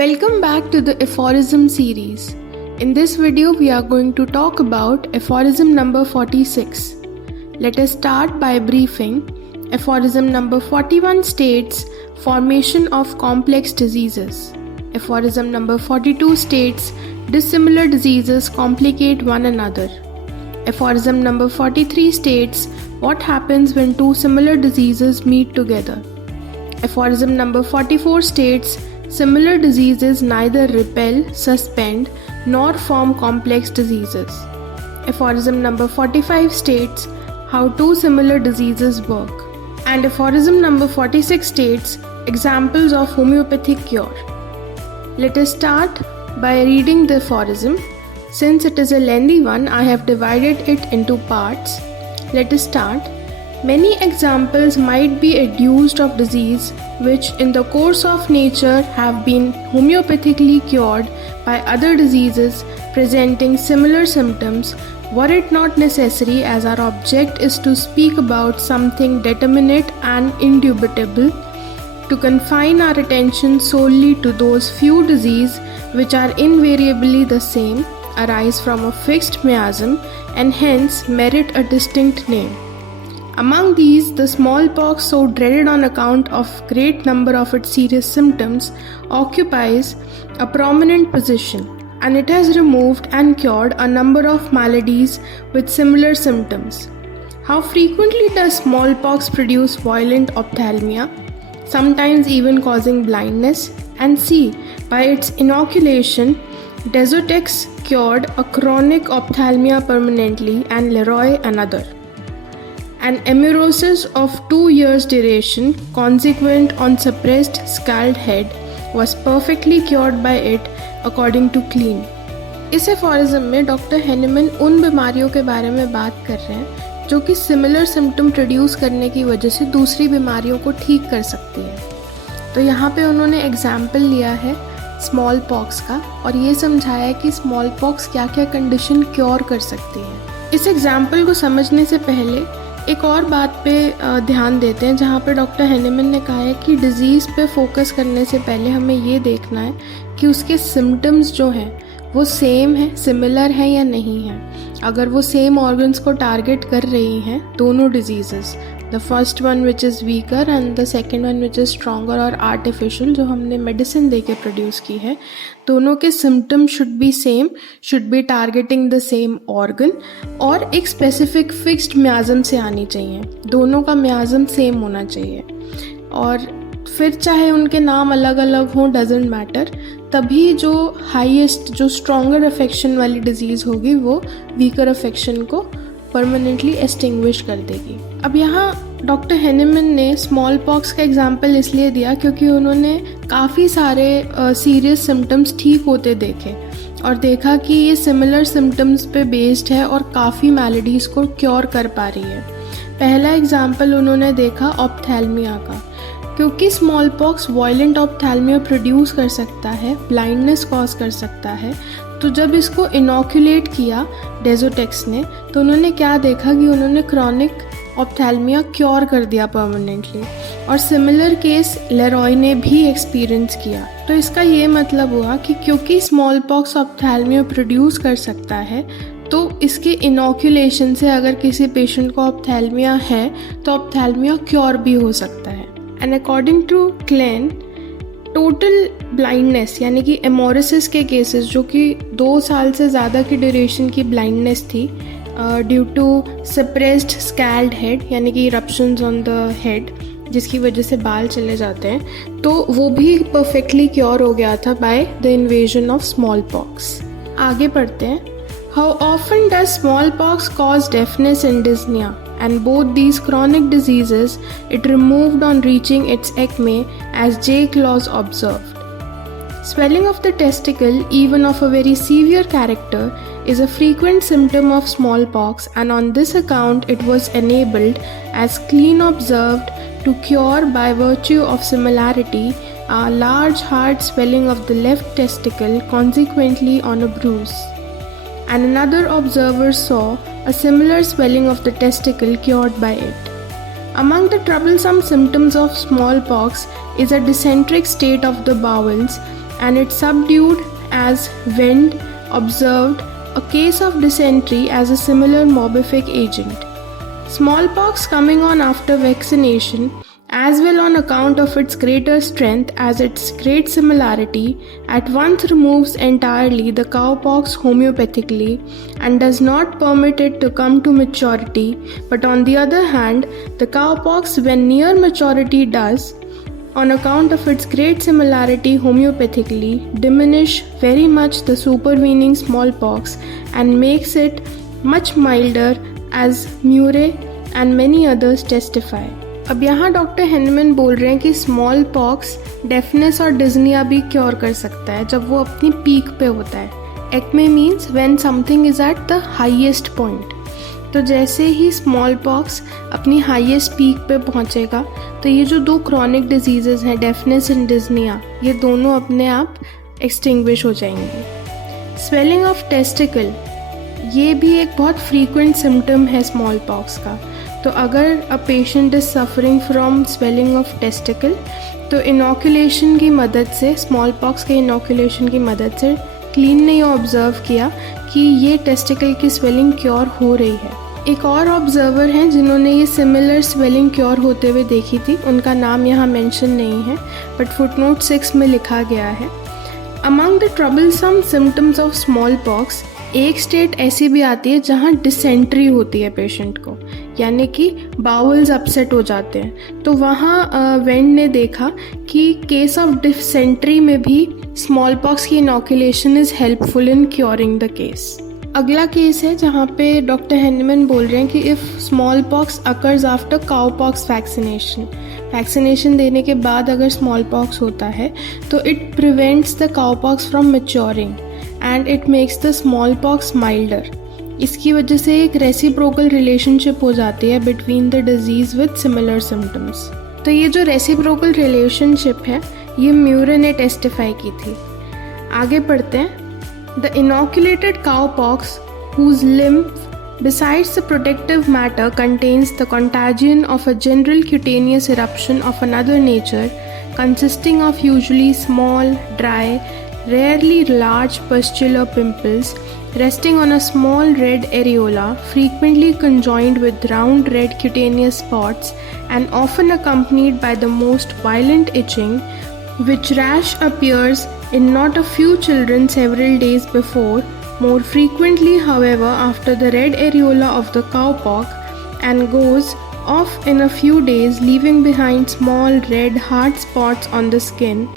Welcome back to the aphorism series. In this video, we are going to talk about aphorism number 46. Let us start by briefing. Aphorism number 41 states formation of complex diseases. Aphorism number 42 states dissimilar diseases complicate one another. Aphorism number 43 states what happens when two similar diseases meet together. Aphorism number 44 states similar diseases neither repel, suspend, nor form complex diseases. Aphorism number 45 states how two similar diseases work. And aphorism number 46 states examples of homeopathic cure. Let us start by reading the aphorism. Since it is a lengthy one, I have divided it into parts. Let us start. Many examples might be adduced of disease which in the course of nature have been homeopathically cured by other diseases presenting similar symptoms, were it not necessary, as our object is to speak about something determinate and indubitable, to confine our attention solely to those few diseases which are invariably the same, arise from a fixed miasm, and hence merit a distinct name. Among these, the smallpox, so dreaded on account of great number of its serious symptoms, occupies a prominent position, and it has removed and cured a number of maladies with similar symptoms. How frequently does smallpox produce violent ophthalmia, sometimes even causing blindness? And see, by its inoculation, Desotex cured a chronic ophthalmia permanently and Leroy another. An amaurosis of 2 years duration consequent on suppressed scald head was perfectly cured by it according to Kleene. इस एफोरिज्म में doctor Hahnemann उन बीमारियों के बारे में बात कर रहे हैं जो कि सिमिलर सिम्टम प्रोड्यूस करने की वजह से दूसरी बीमारियों को ठीक कर सकती हैं। तो यहाँ पे उन्होंने एग्जाम्पल लिया है स्मॉल पॉक्स का और ये समझाया कि स्मॉल पॉक्स क्या क्या कंडीशन क्योर कर सकती है। इस एग्जाम्पल को समझने से पहले एक और बात पे ध्यान देते हैं जहाँ पे डॉक्टर हेनेमन ने कहा है कि डिज़ीज़ पे फोकस करने से पहले हमें ये देखना है कि उसके सिम्टम्स जो हैं वो सेम है, सिमिलर है या नहीं है। अगर वो सेम ऑर्गन्स को टारगेट कर रही हैं दोनों diseases, the first one which is weaker and the second one which is stronger और आर्टिफिशियल जो हमने मेडिसिन दे के प्रोड्यूस की है, दोनों के symptom should be same, should be targeting the same organ और एक स्पेसिफिक फिक्स्ड म्याज़म से आनी चाहिए। दोनों का म्याज़म सेम होना चाहिए और फिर चाहे उनके नाम अलग अलग हों, डजेंट मैटर, तभी जो हाईएस्ट जो स्ट्रॉन्गर अफेक्शन वाली डिजीज़ होगी वो वीकर अफेक्शन को परमानेंटली एक्सटिंग्विश कर देगी। अब यहाँ डॉक्टर हेनेमन ने स्मॉल पॉक्स का एग्जाम्पल इसलिए दिया क्योंकि उन्होंने काफ़ी सारे सीरियस सिम्टम्स ठीक होते देखे और देखा कि ये सिमिलर सिम्टम्स पे बेस्ड है और काफ़ी मैलेडीज़ को क्योर कर पा रही है। पहला एग्जाम्पल उन्होंने देखा ऑप्थैल्मिया का, क्योंकि स्मॉल पॉक्स वायलेंट ऑप्थैल्मिया प्रोड्यूस कर सकता है, ब्लाइंडनेस कॉज कर सकता है। तो जब इसको इनोक्यूलेट किया डेजोटेक्स ने तो उन्होंने क्या देखा कि उन्होंने क्रॉनिक ऑप्थैल्मिया क्योर कर दिया परमानेंटली और सिमिलर केस लेरॉय ने भी एक्सपीरियंस किया। तो इसका ये मतलब हुआ कि क्योंकि स्मॉल पॉक्स ऑप्थैल्मिया प्रोड्यूस कर सकता है तो इसके इनोक्यूलेशन से अगर किसी पेशेंट को ऑप्थैल्मिया है तो ऑप्थैल्मिया क्योर भी हो सकता है। And according to Klein, total blindness यानी कि एमोरिसिस के केसेस जो कि 2 साल से ज़्यादा की ड्यूरेशन की ब्लाइंडनेस थी due to suppressed scald head यानी कि इरप्शंस ऑन द हेड जिसकी वजह से बाल चले जाते हैं, तो वो भी परफेक्टली क्योर हो गया था by the invasion of smallpox. आगे पढ़ते हैं। How often does smallpox cause deafness and dyspnoea? And both these chronic diseases it removed on reaching its acme, as J. Claus observed. Swelling of the testicle, even of a very severe character, is a frequent symptom of smallpox, and on this account it was enabled, as Kleene observed, to cure by virtue of similarity a large hard swelling of the left testicle consequently on a bruise. And another observer saw a similar swelling of the testicle cured by it. Among the troublesome symptoms of smallpox is a dysenteric state of the bowels and it subdued as Wendt observed a case of dysentery as a similar morbific agent. Smallpox coming on after vaccination, as well on account of its greater strength as its great similarity, at once removes entirely the cowpox homeopathically and does not permit it to come to maturity, but on the other hand, the cowpox when near maturity does, on account of its great similarity homeopathically, diminish very much the supervening smallpox and makes it much milder, as Murray and many others testify. अब यहाँ doctor Henman बोल रहे हैं कि small pox deafness और डिज्निया भी क्योर कर सकता है जब वो अपनी पीक पे होता है। Acme means when something is at the highest point. तो जैसे ही स्मॉल पॉक्स अपनी हाईएस्ट पीक पे पहुँचेगा तो ये जो दो क्रॉनिक डिजीज़ेज़ हैं डेफनेस एंड डिज्निया, ये दोनों अपने आप एक्सटिंग्विश हो जाएंगे। स्वेलिंग ऑफ टेस्टिकल, ये भी एक बहुत फ्रीक्वेंट सिम्टम है स्मॉल पॉक्स का। तो अगर a patient is suffering from swelling of testicle तो इनोकुलेशन की मदद से, स्मॉल पॉक्स के इनोकुलेशन की मदद से क्लीन ने ये ऑब्ज़र्व किया कि ये टेस्टिकल की स्वेलिंग क्योर हो रही है। एक और ऑब्जर्वर हैं जिन्होंने ये सिमिलर स्वेलिंग क्योर होते हुए देखी थी, उनका नाम यहाँ मेंशन नहीं है बट फुटनोट 6 में लिखा गया है। Among the troublesome symptoms of small pox, एक स्टेट ऐसी भी आती है जहाँ डिसेंट्री होती है पेशेंट को, यानी कि बाउल्स अपसेट हो जाते हैं। तो वहाँ वेंड ने देखा कि केस ऑफ डिसेंट्री में भी स्मॉल पॉक्स की inoculation is helpful in curing the case. अगला केस है जहाँ पे डॉक्टर हेनमैन बोल रहे हैं कि if small pox occurs after cow pox vaccination, vaccination देने के बाद अगर स्मॉल पॉक्स होता है तो it prevents the cow pox from maturing and it makes the small pox milder. इसकी वजह से एक रेसिप्रोकल रिलेशनशिप हो जाती है between the disease with similar symptoms. तो ये जो रेसिप्रोकल रिलेशनशिप है ये म्यूरे ने टेस्टिफाई की थी। आगे पढ़ते हैं। The inoculated cowpox whose lymph besides the protective matter contains the contagion of a general cutaneous eruption of another nature consisting of usually small, dry, rarely large pustular pimples resting on a small red areola, frequently conjoined with round red cutaneous spots and often accompanied by the most violent itching, which rash appears in not a few children several days before, more frequently however after the red areola of the cowpox, and goes off in a few days, leaving behind small red hard spots on the skin.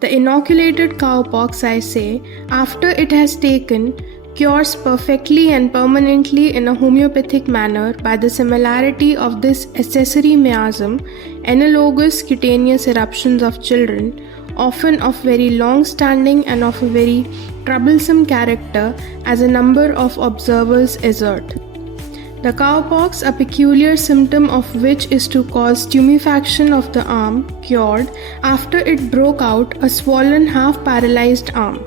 The inoculated cowpox, I say, after it has taken, cures perfectly and permanently in a homeopathic manner by the similarity of this accessory miasm, analogous cutaneous eruptions of children, often of very long standing and of a very troublesome character, as a number of observers assert. The cowpox, a peculiar symptom of which is to cause tumefaction of the arm, cured after it broke out a swollen half-paralyzed arm.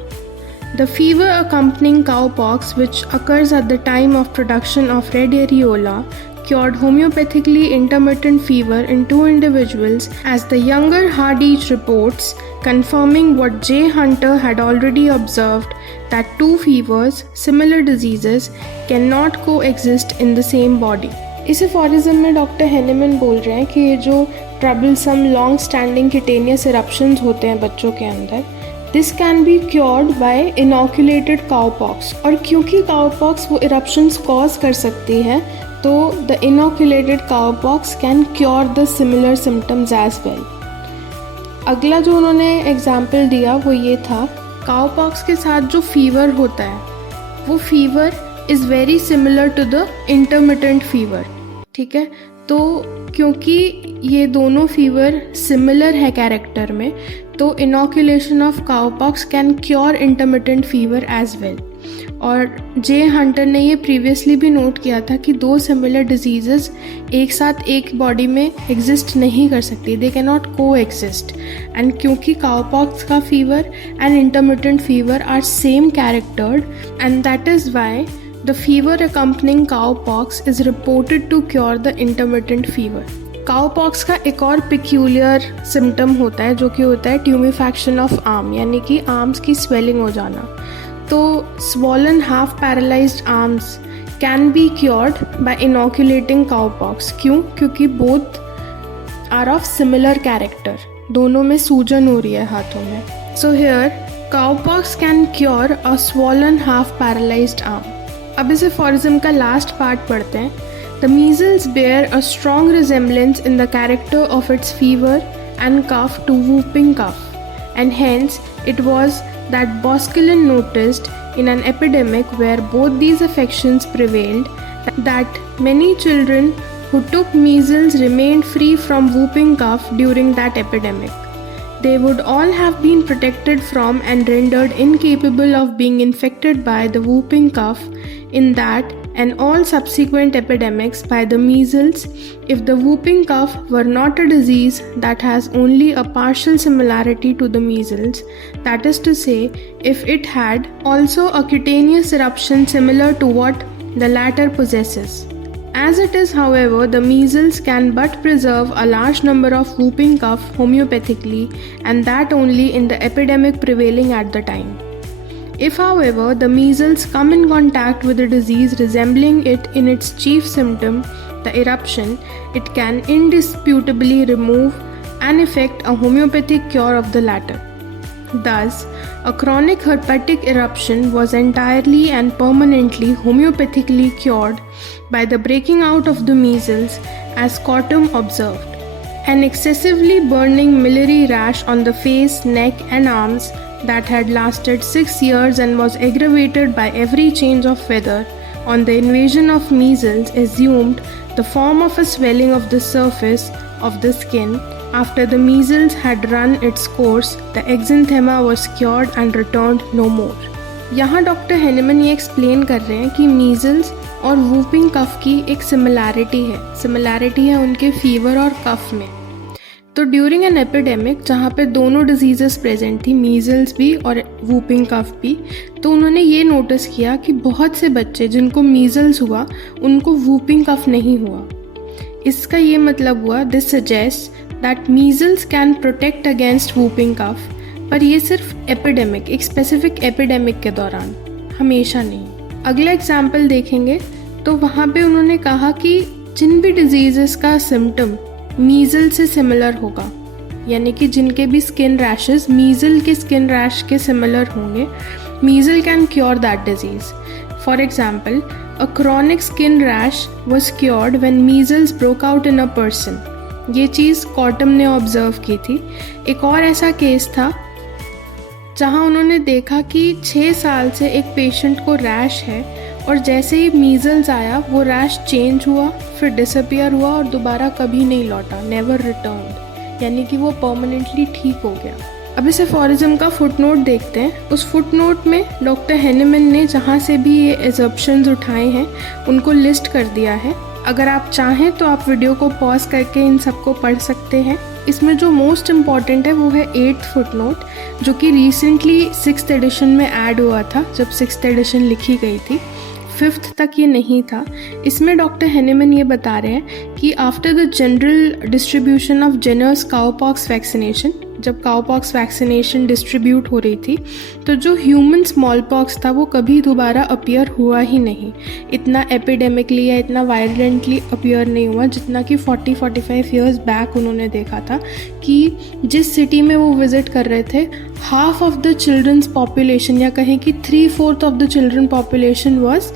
The fever accompanying cowpox, which occurs at the time of production of red areola, cured homeopathically intermittent fever in 2 individuals, as the younger Hardage reports, confirming what J. Hunter had already observed, that 2 fevers, similar diseases, cannot coexist in the same body. इस एफोरिज्म में doctor Hahnemann बोल रहे हैं कि ये जो troublesome long standing cutaneous eruptions होते हैं बच्चों के अंदर, this can be cured bye inoculated cowpox. और क्योंकि काउपॉक्स वो इरप्शंस कॉज कर सकती है तो the inoculated cowpox can cure the similar symptoms as well. अगला जो उन्होंने एग्जाम्पल दिया वो ये था, काउपॉक्स के साथ जो फीवर होता है वो fever is very similar to the intermittent fever. ठीक है, तो क्योंकि ये दोनों फीवर सिमिलर है कैरेक्टर में तो inoculation of cowpox can cure intermittent fever as well. और जे हंटर ने ये प्रीवियसली भी नोट किया था कि 2 सिमिलर डिजीज़ेस एक साथ एक बॉडी में एग्जिस्ट नहीं कर सकती, they can not coexist. And क्योंकि काउपॉक्स का fever and intermittent fever are same charactered and that is why the fever accompanying cowpox is reported to cure the intermittent fever. Cowpox का एक और पिक्यूलियर सिम्टम होता है जो कि होता है ट्यूमिफैक्शन ऑफ आर्म, यानी कि आर्म्स की स्वेलिंग हो जाना। तो swollen half paralysed arms can be cured by inoculating cowpox. क्यों? क्योंकि both are of similar character, दोनों में सूजन हो रही है हाथों में। So here cowpox can cure a swollen half paralysed arm. अब इस एफोरिज्म का लास्ट पार्ट पढ़ते हैं। The measles bear a strong resemblance in the character of its fever and cough to whooping cough, and hence it was that Boscawen noticed in an epidemic where both these affections prevailed that many children who took measles remained free from whooping cough during that epidemic. They would all have been protected from and rendered incapable of being infected by the whooping cough in that and all subsequent epidemics by the measles if the whooping cough were not a disease that has only a partial similarity to the measles, that is to say, if it had also a cutaneous eruption similar to what the latter possesses. As it is, however, the measles can but preserve a large number of whooping cough homeopathically, and that only in the epidemic prevailing at the time. If, however, the measles come in contact with a disease resembling it in its chief symptom, the eruption, it can indisputably remove and effect a homeopathic cure of the latter. Thus, a chronic herpetic eruption was entirely and permanently homeopathically cured by the breaking out of the measles, as Cottam observed. An excessively burning miliary rash on the face, neck, and arms that had lasted 6 years and was aggravated by every change of weather on the invasion of measles assumed the form of a swelling of the surface of the skin. After the measles had run its course, the exanthema was cured and returned no more. यहाँ doctor Hahnemann ये एक्सप्लेन कर रहे हैं कि मीजल्स और whooping cough की एक सिमिलैरिटी है उनके फीवर और कफ में। तो ड्यूरिंग एन एपिडेमिक जहाँ पे दोनों डिजीज़ेस प्रेजेंट थी, मीजल्स भी और वूपिंग कफ भी, तो उन्होंने ये नोटिस किया कि बहुत से बच्चे जिनको मीजल्स हुआ उनको वूपिंग कफ नहीं हुआ। इसका ये मतलब हुआ, this suggest that measles can protect against whooping cough, पर ये सिर्फ एपिडेमिक, एक स्पेसिफिक एपिडेमिक के दौरान, हमेशा नहीं। अगला एग्जाम्पल देखेंगे तो वहाँ पे उन्होंने कहा कि जिन भी डिजीज़ेस का सिम्टम मीजल से सिमिलर होगा, यानी कि जिनके भी स्किन रैशेस मीजल के स्किन रैश के सिमिलर होंगे, measle can cure that disease. For example, a chronic skin rash was cured when measles broke out in a person. ये चीज़ कॉटम ने ऑब्जर्व की थी। एक और ऐसा केस था जहाँ उन्होंने देखा कि 6 साल से एक पेशेंट को रैश है और जैसे ही मीजल्स आया वो रैश चेंज हुआ, फिर डिसअपियर हुआ और दोबारा कभी नहीं लौटा, नेवर रिटर्न्ड, यानी कि वो परमानेंटली ठीक हो गया। अब इस एफोरिज्म का फुटनोट देखते हैं। उस फुटनोट में डॉक्टर हेनेमन ने जहाँ से भी ये एजम्पशंस उठाए हैं उनको लिस्ट कर दिया है। अगर आप चाहें तो आप वीडियो को पॉज करके इन सबको पढ़ सकते हैं। इसमें जो मोस्ट इम्पॉर्टेंट है वो है 8th फुटनोट, जो कि रिसेंटली 6th एडिशन में ऐड हुआ था जब 6th एडिशन लिखी गई थी। 5th तक ये नहीं था। इसमें डॉक्टर हेनेमन ये बता रहे हैं कि after the general distribution of genres cowpox vaccination, जब काउपॉक्स वैक्सीनेशन डिस्ट्रीब्यूट हो रही थी तो जो ह्यूमन स्मॉल पॉक्स था वो कभी दोबारा अपीयर हुआ ही नहीं। इतना एपिडेमिकली या इतना वायलेंटली अपीयर नहीं हुआ जितना कि 40-45 ईयर्स बैक उन्होंने देखा था कि जिस सिटी में वो विज़िट कर रहे थे, half of the children's population या कहें कि 3/4 of the children population was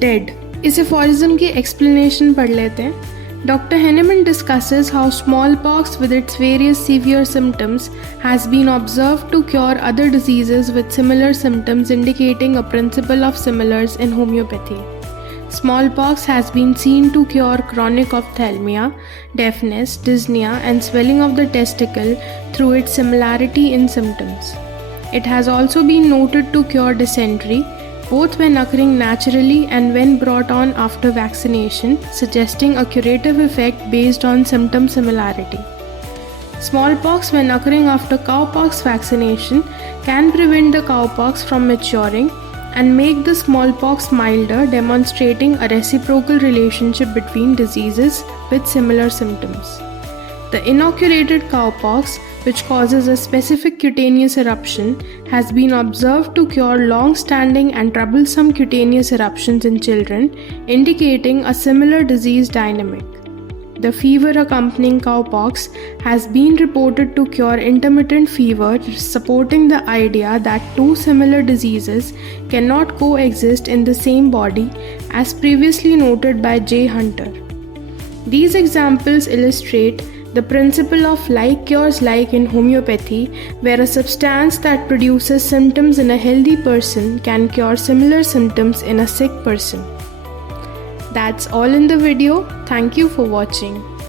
dead. इस एफोरिज्म की एक्सप्लेनेशन पढ़ लेते हैं। Dr. Heneman discusses how smallpox with its various severe symptoms has been observed to cure other diseases with similar symptoms, indicating a principle of similars in homeopathy. Smallpox has been seen to cure chronic ophthalmia, deafness, dyspnea, and swelling of the testicle through its similarity in symptoms. It has also been noted to cure dysentery, both when occurring naturally and when brought on after vaccination, suggesting a curative effect based on symptom similarity. Smallpox, when occurring after cowpox vaccination, can prevent the cowpox from maturing, and make the smallpox milder, demonstrating a reciprocal relationship between diseases with similar symptoms. The inoculated cowpox, which causes a specific cutaneous eruption, has been observed to cure long-standing and troublesome cutaneous eruptions in children, indicating a similar disease dynamic. The fever accompanying cowpox has been reported to cure intermittent fever, supporting the idea that two similar diseases cannot coexist in the same body, as previously noted by J. Hunter. These examples illustrate the principle of like cures like in homeopathy, where a substance that produces symptoms in a healthy person can cure similar symptoms in a sick person. That's all in the video. Thank you for watching.